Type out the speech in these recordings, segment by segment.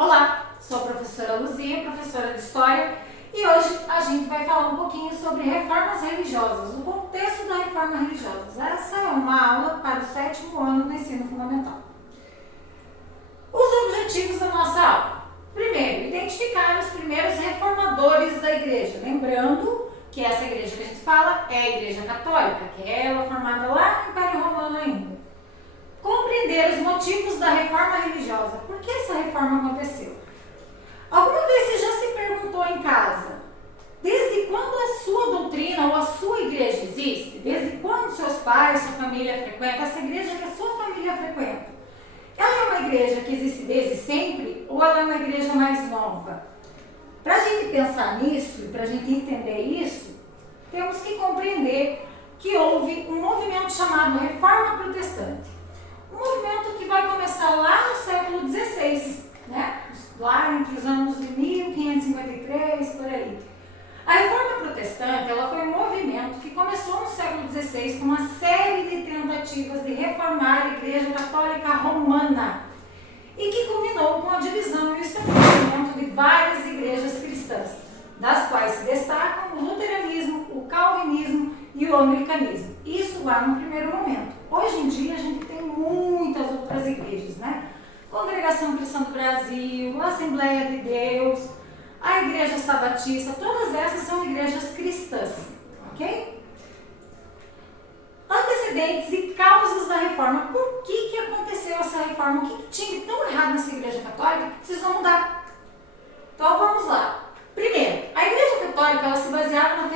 Olá, sou a professora Luzia, professora de História, e hoje a gente vai falar um pouquinho sobre reformas religiosas, o contexto da reforma religiosa. Essa é uma aula para o 7º ano do ensino fundamental. Os objetivos da nossa aula. Primeiro, identificar os primeiros reformadores da igreja. Lembrando que essa igreja que a gente fala é a Igreja Católica, que é ela formada lá no Império Romano ainda. Compreender os motivos da reforma religiosa. Por que essa reforma aconteceu? Alguma vez você já se perguntou em casa, desde quando a sua doutrina ou a sua igreja existe? Desde quando seus pais, sua família frequenta? Essa igreja que a sua família frequenta? Ela é uma igreja que existe desde sempre ou ela é uma igreja mais nova? Para a gente pensar nisso e para a gente entender isso, temos que compreender que houve um movimento chamado Reforma Protestante. Um movimento que vai começar lá no século XVI, né? Lá entre os anos de 1553, por aí. A Reforma Protestante ela foi um movimento que começou no século XVI com uma série de tentativas de reformar a Igreja Católica Romana e que culminou com a divisão e o estabelecimento de várias igrejas cristãs, das quais se destacam o luteranismo, o calvinismo e o anglicanismo. Isso lá no primeiro momento. Hoje em dia a gente tem muitas outras igrejas, né? Congregação Cristã do Brasil, Assembleia de Deus, a Igreja Sabatista, todas essas são igrejas cristãs, ok? Antecedentes e causas da reforma. Por que aconteceu essa reforma? O que tinha de tão errado nessa igreja católica que precisou mudar? Então vamos lá. Primeiro, a igreja católica ela se baseava na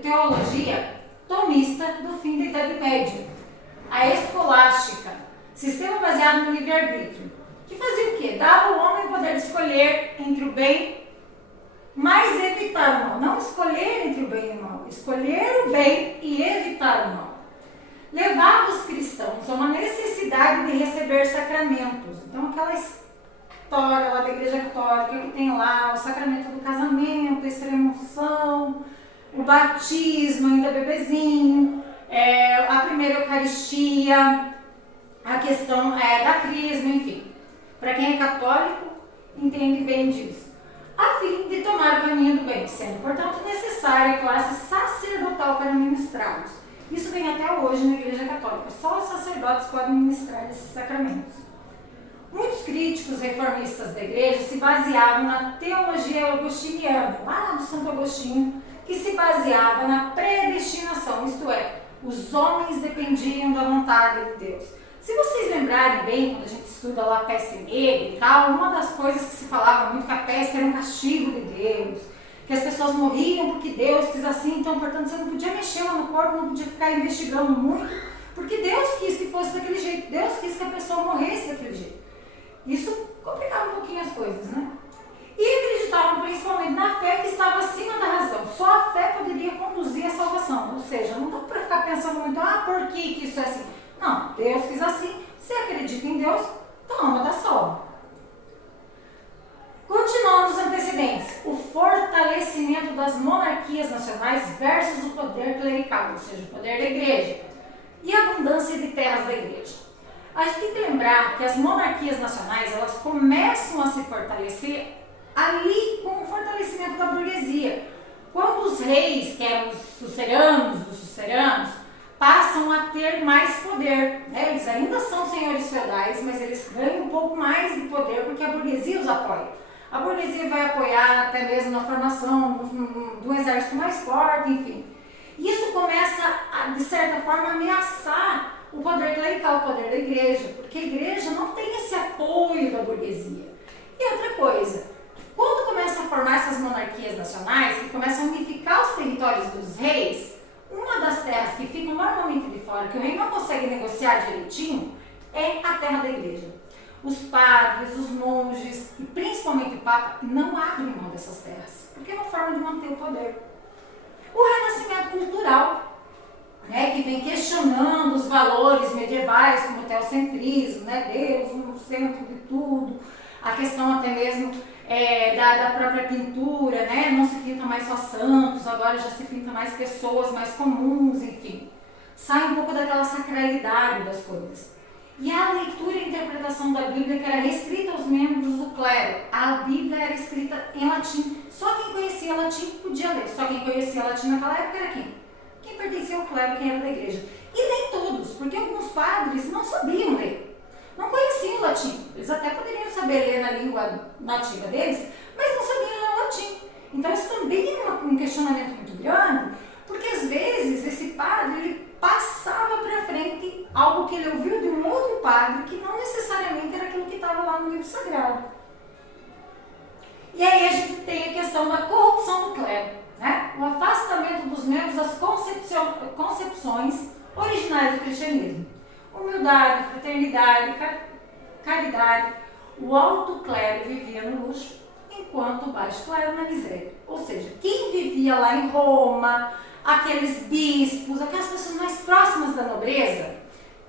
teologia tomista do fim da Idade Média. A escolástica, sistema baseado no livre-arbítrio, que fazia o quê? Dava ao homem o poder de escolher entre o bem, mas evitar o mal. Não escolher entre o bem e o mal, escolher o bem e evitar o mal. Levava os cristãos a uma necessidade de receber sacramentos. Então aquela história lá da igreja católica que tem lá o sacramento do casamento, a extrema-unção, o batismo ainda bebezinho, a primeira Eucaristia, a questão da crisma, enfim. Para quem é católico, entende bem disso. A fim de tomar o caminho do bem, sendo, portanto, necessária a classe sacerdotal para ministrá-los. Isso vem até hoje na Igreja Católica. Só os sacerdotes podem ministrar esses sacramentos. Muitos críticos reformistas da Igreja se baseavam na teologia agostiniana, lá do Santo Agostinho, que se baseava na predestinação, isto é, os homens dependiam da vontade de Deus. Se vocês lembrarem bem, quando a gente estuda lá a peste negra e tal, uma das coisas que se falava muito que a peste era um castigo de Deus, que as pessoas morriam porque Deus quis assim, então, portanto, você não podia mexer lá no corpo, não podia ficar investigando muito, porque Deus quis que fosse daquele jeito, Deus quis que a pessoa morresse daquele jeito. Isso complicava um pouquinho as coisas, né? E acreditavam principalmente na fé que estava acima da razão. Só a fé poderia conduzir à salvação. Ou seja, não dá para ficar pensando muito, por que isso é assim? Não, Deus quis assim. Você acredita em Deus, toma da salva. Continuando os antecedentes. O fortalecimento das monarquias nacionais versus o poder clerical, ou seja, o poder da igreja. E a abundância de terras da igreja. A gente tem que lembrar que as monarquias nacionais, elas começam a se fortalecer ali com o fortalecimento da burguesia. Quando os reis, que eram os suceranos dos suceranos, passam a ter mais poder, né? Eles ainda são senhores feudais, mas eles ganham um pouco mais de poder porque a burguesia os apoia. A burguesia vai apoiar até mesmo na formação de um exército mais forte, enfim. Isso começa, de certa forma, a ameaçar o poder clerical, o poder da igreja, porque a igreja não tem esse apoio da burguesia. E outra coisa, quando começa a formar essas monarquias nacionais, que começam a unificar os territórios dos reis, uma das terras que ficam normalmente de fora, que o rei não consegue negociar direitinho, é a terra da igreja. Os padres, os monges e principalmente o Papa não abrem mão dessas terras, porque é uma forma de manter o poder. O renascimento cultural, né, que vem questionando os valores medievais, como o teocentrismo, né, Deus no centro de tudo, a questão até mesmo da própria pintura, né? Não se pinta mais só santos, agora já se pinta mais pessoas mais comuns, enfim. Sai um pouco daquela sacralidade das coisas. E a leitura e interpretação da Bíblia que era restrita aos membros do clero, a latim. Só quem conhecia latim podia ler. Só quem conhecia latim naquela época era quem? Quem pertencia ao clero, quem era da igreja. E nem todos, porque alguns padres não sabiam ler. Não conheciam o latim. Eles até poderiam saber ler na língua nativa deles, mas não sabiam ler o latim. Então isso também é um questionamento muito grande, porque às vezes esse padre ele passava para frente algo que ele ouviu de um outro padre que não necessariamente era aquilo que estava lá no livro sagrado. E aí a gente tem a questão da corrupção do clero, né? O afastamento dos membros das concepções originais do cristianismo. Humildade, fraternidade, caridade. O alto clero vivia no luxo, enquanto o baixo clero na miséria. Ou seja, quem vivia lá em Roma, aqueles bispos, aquelas pessoas mais próximas da nobreza,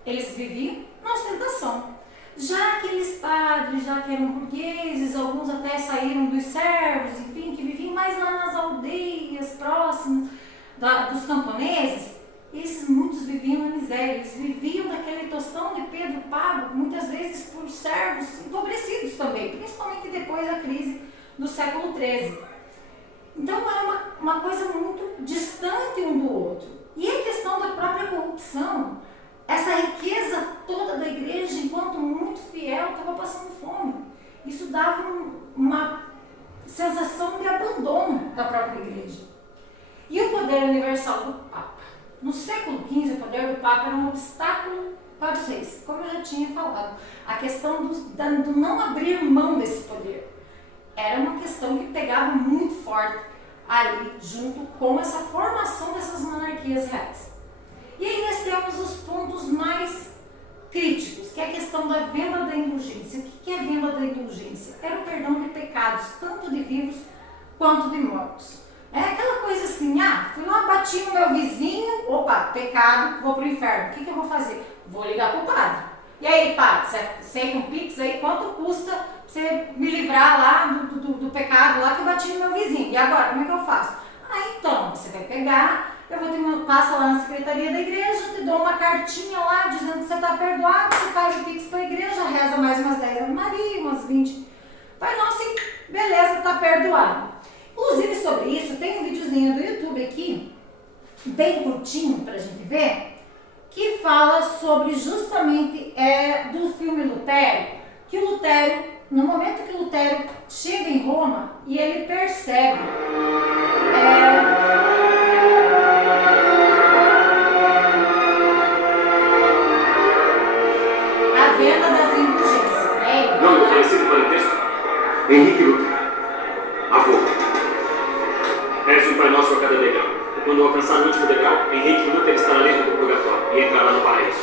eles viviam na ostentação. Já aqueles padres, já que eram burgueses, alguns até saíram dos servos, enfim, que viviam mais lá nas aldeias próximas dos camponeses, esses muitos viviam na miséria, eles viviam daquele tostão de Pedro pago, muitas vezes por servos empobrecidos também, principalmente depois da crise do século XIII. Então era uma coisa muito distante um do outro. E a questão da própria corrupção, essa riqueza toda da igreja, enquanto muito fiel, estava passando fome. Isso dava uma sensação de abandono da própria igreja. E o poder universal do Papa. No século XV, o poder do Papa era um obstáculo para os reis, como eu já tinha falado. A questão do não abrir mão desse poder era uma questão que pegava muito forte ali, junto com essa formação dessas monarquias reais. E aí nós temos os pontos mais críticos, que é a questão da venda da indulgência. O que é a venda da indulgência? Era o perdão de pecados, tanto de vivos quanto de mortos. É aquela coisa assim, fui lá, bati no meu vizinho, opa, pecado, vou pro inferno. O que eu vou fazer? Vou ligar pro padre. E aí, padre, você aceita um pix aí? Quanto custa você me livrar lá do pecado lá que eu bati no meu vizinho? E agora, como é que eu faço? Então, você vai pegar, passa lá na secretaria da igreja, te dou uma cartinha lá dizendo que você está perdoado, você faz o pix para a igreja, reza mais umas 10 Ave Maria, umas 20. Pai nosso, beleza, está perdoado. Inclusive sobre isso, tem um videozinho do YouTube aqui, bem curtinho pra gente ver, que fala sobre justamente do filme Lutero, que o Lutero, no momento que o Lutero chega em Roma e ele percebe a venda das indulgências, né? Não reconhecido para o texto? Henrique Lutero, avô. Reze um Pai Nosso a cada degrau. Quando alcançar o último degrau, Henrique Lutero estará livre do purgatório e entrará no paraíso.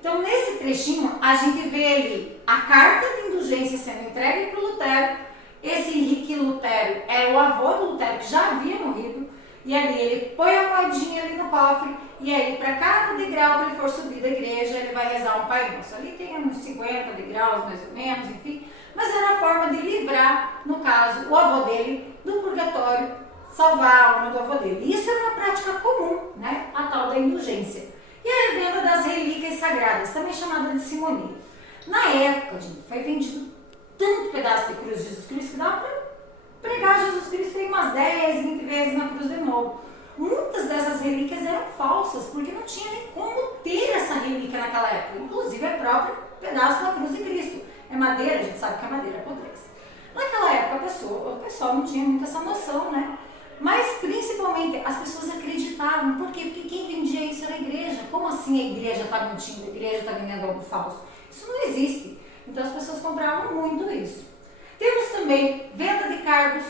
Então, nesse trechinho, a gente vê ali a carta de indulgência sendo entregue para o Lutero. Esse Henrique Lutero é o avô do Lutero, que já havia morrido. E ali ele põe a moedinha ali no cofre. E aí, para cada degrau que ele for subir da igreja, ele vai rezar um Pai Nosso. Ali tem uns 50 degraus, mais ou menos, enfim. Mas era a forma de livrar, no caso, o avô dele do purgatório, salvar a alma do avô dele. Isso era uma prática comum, né? A tal da indulgência. E a venda das relíquias sagradas, também chamada de simonia. Na época, gente, foi vendido tanto pedaço de cruz de Jesus Cristo que dava para pregar Jesus Cristo aí umas 10, 20 vezes na cruz de novo. Muitas dessas relíquias eram falsas, porque não tinha nem como ter essa relíquia naquela época. Inclusive, é próprio pedaço da cruz de Cristo. É madeira, a gente sabe que a madeira apodrece. Naquela época, o pessoal não tinha muito essa noção, né? Mas, principalmente, as pessoas acreditavam. Por quê? Porque quem vendia isso era a igreja. Como assim a igreja está mentindo? A igreja está vendendo algo falso? Isso não existe. Então, as pessoas compravam muito isso. Temos também venda de cargos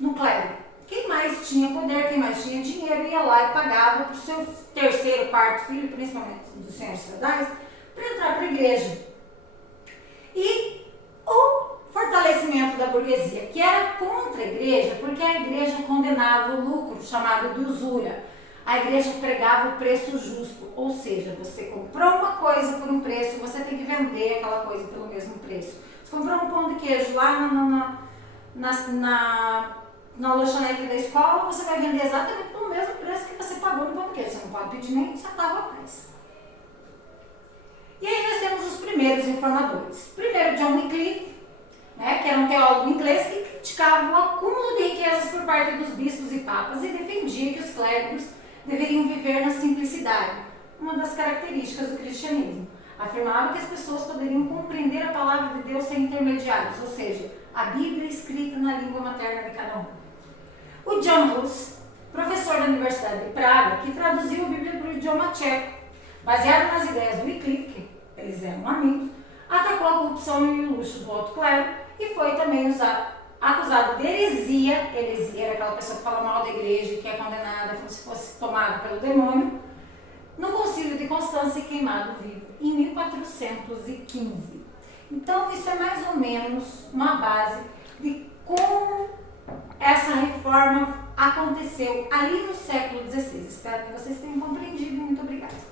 no clero. Quem mais tinha poder, quem mais tinha dinheiro, ia lá e pagava para o seu terceiro, quarto filho, principalmente dos senhores feudais, para entrar para a igreja. E o fortalecimento da burguesia, que era contra a igreja, porque a igreja condenava o lucro, chamado de usura. A igreja pregava o preço justo, ou seja, você comprou uma coisa por um preço, você tem que vender aquela coisa pelo mesmo preço. Você comprou um pão de queijo lá na lanchonete da escola, você vai vender exatamente pelo mesmo preço que você pagou no pão de queijo. Você não pode pedir nem um centavo a mais. E aí nós temos os primeiros reformadores. Primeiro, John Wycliffe, né, que era um teólogo inglês que criticava o acúmulo de riquezas por parte dos bispos e papas e defendia que os clérigos deveriam viver na simplicidade, uma das características do cristianismo. Afirmava que as pessoas poderiam compreender a palavra de Deus sem intermediários, ou seja, a Bíblia escrita na língua materna de cada um. O John Hus, professor da Universidade de Praga, que traduziu a Bíblia para o idioma tcheco, baseado nas ideias do Wycliffe, que eles eram amigos, atacou a corrupção e o luxo do alto clero e foi também acusado de heresia. Heresia era aquela pessoa que fala mal da igreja, que é condenada como se fosse tomada pelo demônio, no Concílio de Constância e queimado vivo em 1415. Então isso é mais ou menos uma base de como essa reforma aconteceu ali no século XVI. Espero que vocês tenham compreendido. Muito obrigada.